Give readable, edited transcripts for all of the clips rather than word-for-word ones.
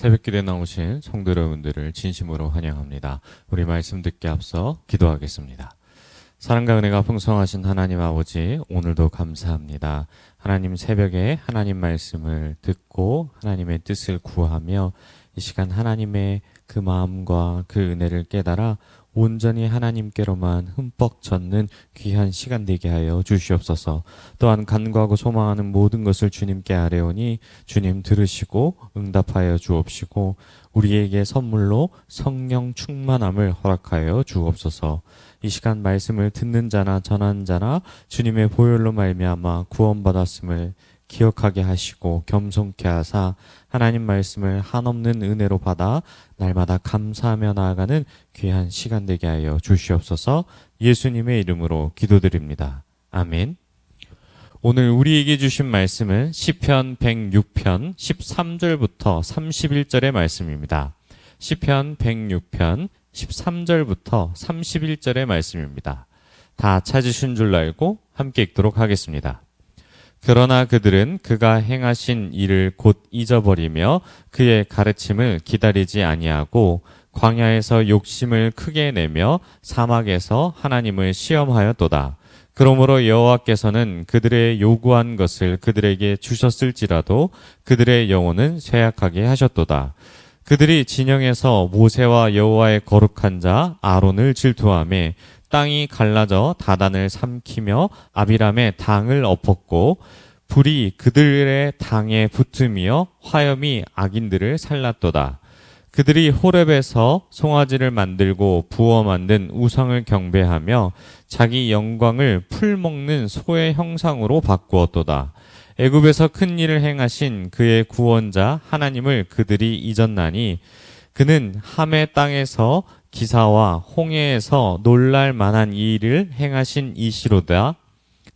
새벽길에 나오신 성도 여러분들을 진심으로 환영합니다. 우리 말씀 듣기 앞서 기도하겠습니다. 사랑과 은혜가 풍성하신 하나님 아버지, 오늘도 감사합니다. 하나님 새벽에 하나님 말씀을 듣고 하나님의 뜻을 구하며 이 시간 하나님의 그 마음과 그 은혜를 깨달아 온전히 하나님께로만 흠뻑 젖는 귀한 시간 되게 하여 주시옵소서. 또한 간구하고 소망하는 모든 것을 주님께 아뢰오니 주님 들으시고 응답하여 주옵시고 우리에게 선물로 성령 충만함을 허락하여 주옵소서. 이 시간 말씀을 듣는 자나 전하는 자나 주님의 보혈로 말미암아 구원받았음을 기억하게 하시고 겸손케 하사 하나님 말씀을 한없는 은혜로 받아 날마다 감사하며 나아가는 귀한 시간 되게 하여 주시옵소서. 예수님의 이름으로 기도드립니다. 아멘. 오늘 우리에게 주신 말씀은 시편 106편 13절부터 31절의 말씀입니다. 시편 106편 13절부터 31절의 말씀입니다. 다 찾으신 줄 알고 함께 읽도록 하겠습니다. 그러나 그들은 그가 행하신 일을 곧 잊어버리며 그의 가르침을 기다리지 아니하고 광야에서 욕심을 크게 내며 사막에서 하나님을 시험하였도다. 그러므로 여호와께서는 그들의 요구한 것을 그들에게 주셨을지라도 그들의 영혼은 쇠약하게 하셨도다. 그들이 진영에서 모세와 여호와의 거룩한 자 아론을 질투하며 땅이 갈라져 다단을 삼키며 아비람의 당을 엎었고 불이 그들의 당에 붙으며 화염이 악인들을 살랐도다. 그들이 호렙에서 송아지를 만들고 부어 만든 우상을 경배하며 자기 영광을 풀 먹는 소의 형상으로 바꾸었도다. 애굽에서 큰 일을 행하신 그의 구원자 하나님을 그들이 잊었나니 그는 함의 땅에서 기사와 홍해에서 놀랄 만한 이 일을 행하신 이시로다.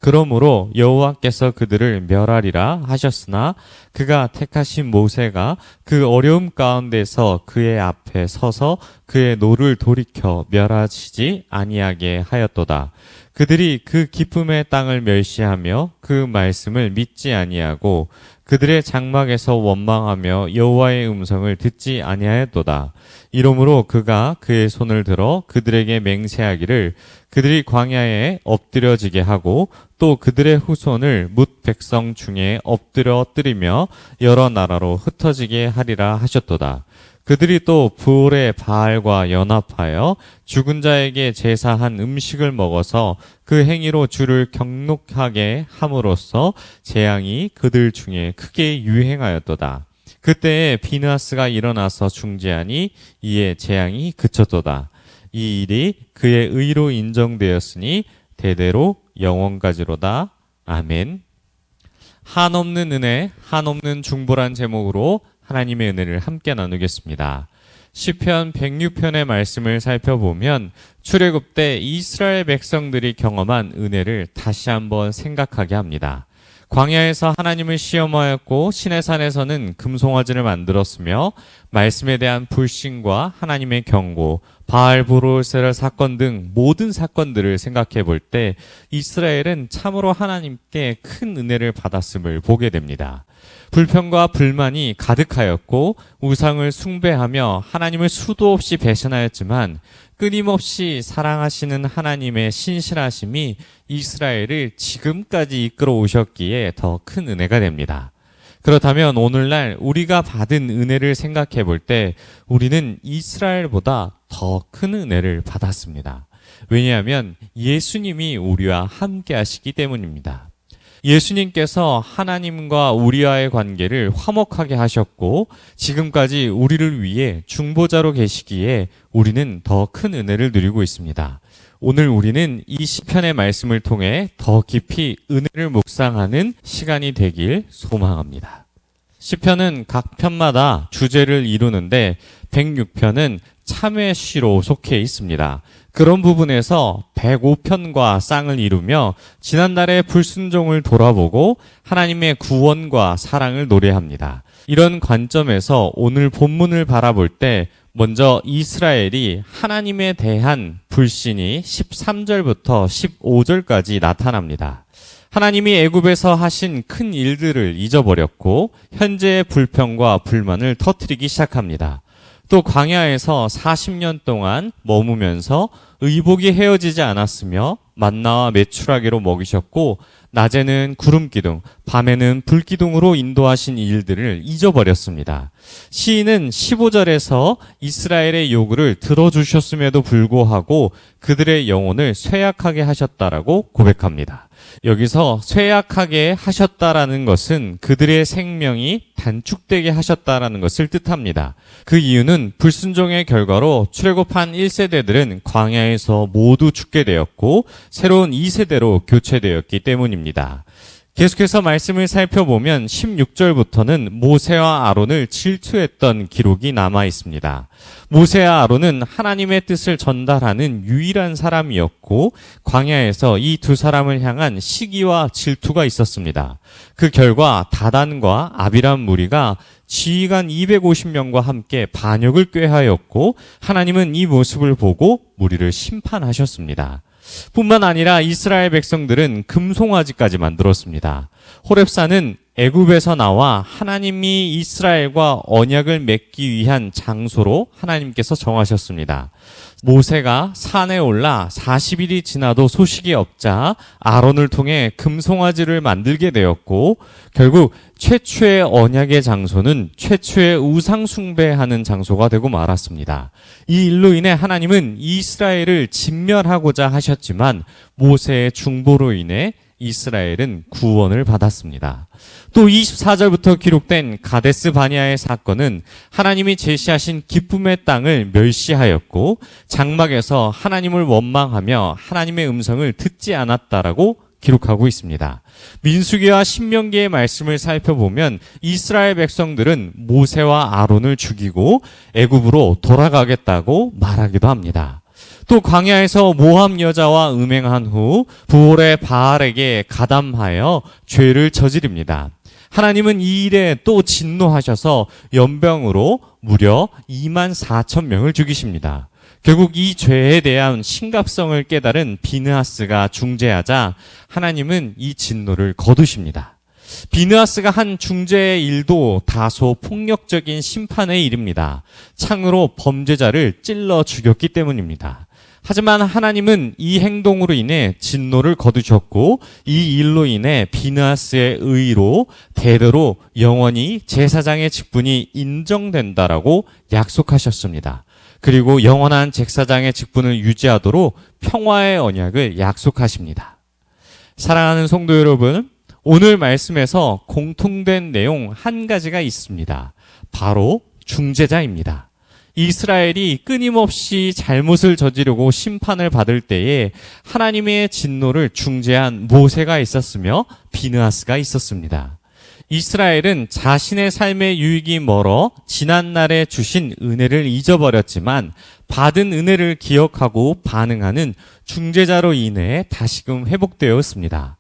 그러므로 여호와께서 그들을 멸하리라 하셨으나 그가 택하신 모세가 그 어려움 가운데서 그의 앞에 서서 그의 노를 돌이켜 멸하시지 아니하게 하였도다. 그들이 그 기쁨의 땅을 멸시하며 그 말씀을 믿지 아니하고 그들의 장막에서 원망하며 여호와의 음성을 듣지 아니하였도다. 이러므로 그가 그의 손을 들어 그들에게 맹세하기를 그들이 광야에 엎드려지게 하고 또 그들의 후손을 뭇 백성 중에 엎드려뜨리며 여러 나라로 흩어지게 하리라 하셨도다. 그들이 또 부올의 바알과 연합하여 죽은 자에게 제사한 음식을 먹어서 그 행위로 주를 경록하게 함으로써 재앙이 그들 중에 크게 유행하였도다. 그때에 비느하스가 일어나서 중재하니 이에 재앙이 그쳤도다. 이 일이 그의 의로 인정되었으니 대대로 영원까지로다. 아멘. 한없는 은혜, 한없는 중보란 제목으로 하나님의 은혜를 함께 나누겠습니다. 시편 106편의 말씀을 살펴보면 출애굽 때 이스라엘 백성들이 경험한 은혜를 다시 한번 생각하게 합니다. 광야에서 하나님을 시험하였고 시내산에서는 금송아지를 만들었으며 말씀에 대한 불신과 하나님의 경고, 바알브롤세라 사건 등 모든 사건들을 생각해 볼 때 이스라엘은 참으로 하나님께 큰 은혜를 받았음을 보게 됩니다. 불평과 불만이 가득하였고 우상을 숭배하며 하나님을 수도 없이 배신하였지만 끊임없이 사랑하시는 하나님의 신실하심이 이스라엘을 지금까지 이끌어 오셨기에 더 큰 은혜가 됩니다. 그렇다면 오늘날 우리가 받은 은혜를 생각해 볼 때 우리는 이스라엘보다 더 큰 은혜를 받았습니다. 왜냐하면 예수님이 우리와 함께 하시기 때문입니다. 예수님께서 하나님과 우리와의 관계를 화목하게 하셨고 지금까지 우리를 위해 중보자로 계시기에 우리는 더 큰 은혜를 누리고 있습니다. 오늘 우리는 이 시편의 말씀을 통해 더 깊이 은혜를 묵상하는 시간이 되길 소망합니다. 시편은 각 편마다 주제를 이루는데 106편은 참회시로 속해 있습니다. 그런 부분에서 105편과 쌍을 이루며 지난달의 불순종을 돌아보고 하나님의 구원과 사랑을 노래합니다. 이런 관점에서 오늘 본문을 바라볼 때 먼저 이스라엘이 하나님에 대한 불신이 13절부터 15절까지 나타납니다. 하나님이 애굽에서 하신 큰 일들을 잊어버렸고 현재의 불평과 불만을 터뜨리기 시작합니다. 또 광야에서 40년 동안 머무면서 의복이 헤어지지 않았으며 만나와 메추라기로 먹이셨고 낮에는 구름기둥, 밤에는 불기둥으로 인도하신 일들을 잊어버렸습니다. 시인은 15절에서 이스라엘의 요구를 들어주셨음에도 불구하고 그들의 영혼을 쇠약하게 하셨다라고 고백합니다. 여기서 쇠약하게 하셨다라는 것은 그들의 생명이 단축되게 하셨다라는 것을 뜻합니다. 그 이유는 불순종의 결과로 출애굽한 1세대들은 광야에서 모두 죽게 되었고 새로운 2세대로 교체되었기 때문입니다. 계속해서 말씀을 살펴보면 16절부터는 모세와 아론을 질투했던 기록이 남아 있습니다. 모세와 아론은 하나님의 뜻을 전달하는 유일한 사람이었고 광야에서 이 두 사람을 향한 시기와 질투가 있었습니다. 그 결과 다단과 아비람 무리가 지휘관 250명과 함께 반역을 꾀하였고 하나님은 이 모습을 보고 무리를 심판하셨습니다. 뿐만 아니라 이스라엘 백성들은 금송아지까지 만들었습니다. 호렙산은 애굽에서 나와 하나님이 이스라엘과 언약을 맺기 위한 장소로 하나님께서 정하셨습니다. 모세가 산에 올라 40일이 지나도 소식이 없자 아론을 통해 금송아지를 만들게 되었고 결국 최초의 언약의 장소는 최초의 우상 숭배하는 장소가 되고 말았습니다. 이 일로 인해 하나님은 이스라엘을 진멸하고자 하셨지만 모세의 중보로 인해 이스라엘은 구원을 받았습니다. 또 24절부터 기록된 가데스 바니아의 사건은 하나님이 제시하신 기쁨의 땅을 멸시하였고 장막에서 하나님을 원망하며 하나님의 음성을 듣지 않았다라고 기록하고 있습니다. 민수기와 신명기의 말씀을 살펴보면 이스라엘 백성들은 모세와 아론을 죽이고 애굽으로 돌아가겠다고 말하기도 합니다. 또 광야에서 모함 여자와 음행한 후 부올의 바알에게 가담하여 죄를 저지릅니다. 하나님은 이 일에 또 진노하셔서 연병으로 무려 24,000명을 죽이십니다. 결국 이 죄에 대한 심각성을 깨달은 비느하스가 중재하자 하나님은 이 진노를 거두십니다. 비느하스가 한 중재의 일도 다소 폭력적인 심판의 일입니다. 창으로 범죄자를 찔러 죽였기 때문입니다. 하지만 하나님은 이 행동으로 인해 진노를 거두셨고 이 일로 인해 비느하스의 의로 대대로 영원히 제사장의 직분이 인정된다라고 약속하셨습니다. 그리고 영원한 제사장의 직분을 유지하도록 평화의 언약을 약속하십니다. 사랑하는 성도 여러분, 오늘 말씀에서 공통된 내용 한 가지가 있습니다. 바로 중재자입니다. 이스라엘이 끊임없이 잘못을 저지르고 심판을 받을 때에 하나님의 진노를 중재한 모세가 있었으며 비느하스가 있었습니다. 이스라엘은 자신의 삶의 유익이 멀어 지난날에 주신 은혜를 잊어버렸지만 받은 은혜를 기억하고 반응하는 중재자로 인해 다시금 회복되었습니다.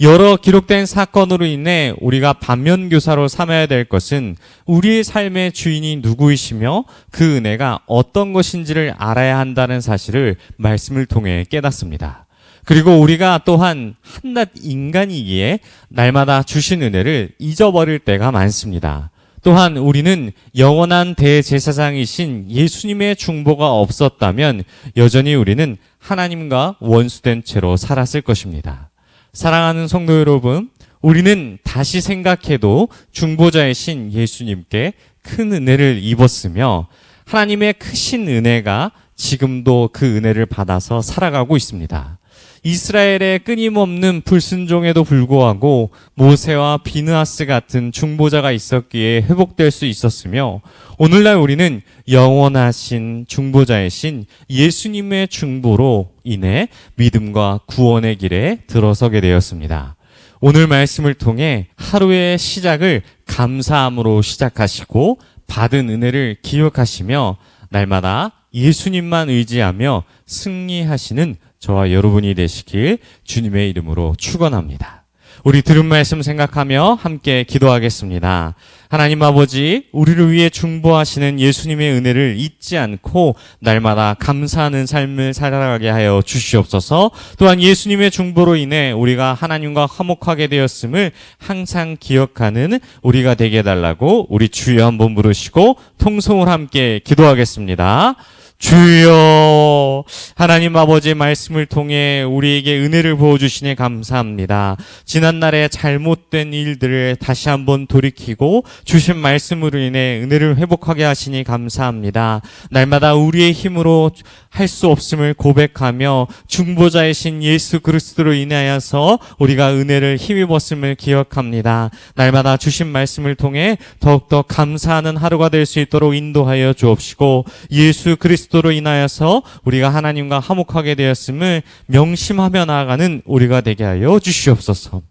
여러 기록된 사건으로 인해 우리가 반면교사로 삼아야 될 것은 우리의 삶의 주인이 누구이시며 그 은혜가 어떤 것인지를 알아야 한다는 사실을 말씀을 통해 깨닫습니다. 그리고 우리가 또한 한낱 인간이기에 날마다 주신 은혜를 잊어버릴 때가 많습니다. 또한 우리는 영원한 대제사장이신 예수님의 중보가 없었다면 여전히 우리는 하나님과 원수된 채로 살았을 것입니다. 사랑하는 성도 여러분, 우리는 다시 생각해도 중보자이신 예수님께 큰 은혜를 입었으며 하나님의 크신 은혜가 지금도 그 은혜를 받아서 살아가고 있습니다. 이스라엘의 끊임없는 불순종에도 불구하고 모세와 비느하스 같은 중보자가 있었기에 회복될 수 있었으며 오늘날 우리는 영원하신 중보자이신 예수님의 중보로 인해 믿음과 구원의 길에 들어서게 되었습니다. 오늘 말씀을 통해 하루의 시작을 감사함으로 시작하시고 받은 은혜를 기억하시며 날마다 예수님만 의지하며 승리하시는 저와 여러분이 되시길 주님의 이름으로 축원합니다. 우리 들은 말씀 생각하며 함께 기도하겠습니다. 하나님 아버지, 우리를 위해 중보하시는 예수님의 은혜를 잊지 않고 날마다 감사하는 삶을 살아가게 하여 주시옵소서. 또한 예수님의 중보로 인해 우리가 하나님과 화목하게 되었음을 항상 기억하는 우리가 되게 해달라고 우리 주여 한번 부르시고 통성으로 함께 기도하겠습니다. 주여, 하나님 아버지의 말씀을 통해 우리에게 은혜를 부어주시니 감사합니다. 지난날의 잘못된 일들을 다시 한번 돌이키고 주신 말씀으로 인해 은혜를 회복하게 하시니 감사합니다. 날마다 우리의 힘으로 할 수 없음을 고백하며 중보자이신 예수 그리스도로 인하여서 우리가 은혜를 힘입었음을 기억합니다. 날마다 주신 말씀을 통해 더욱더 감사하는 하루가 될 수 있도록 인도하여 주옵시고 예수 그리스도로 인하여서 우리가 하나님과 화목하게 되었음을 명심하며 나아가는 우리가 되게 하여 주시옵소서.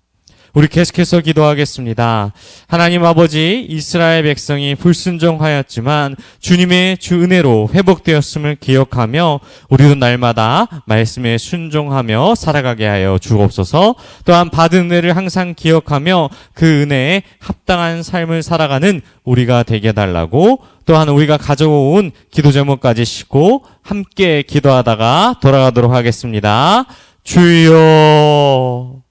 우리 계속해서 기도하겠습니다. 하나님 아버지, 이스라엘 백성이 불순종하였지만 주님의 주 은혜로 회복되었음을 기억하며 우리도 날마다 말씀에 순종하며 살아가게 하여 주옵소서. 또한 받은 은혜를 항상 기억하며 그 은혜에 합당한 삶을 살아가는 우리가 되게 해달라고, 또한 우리가 가져온 기도 제목까지 싣고 함께 기도하다가 돌아가도록 하겠습니다. 주여,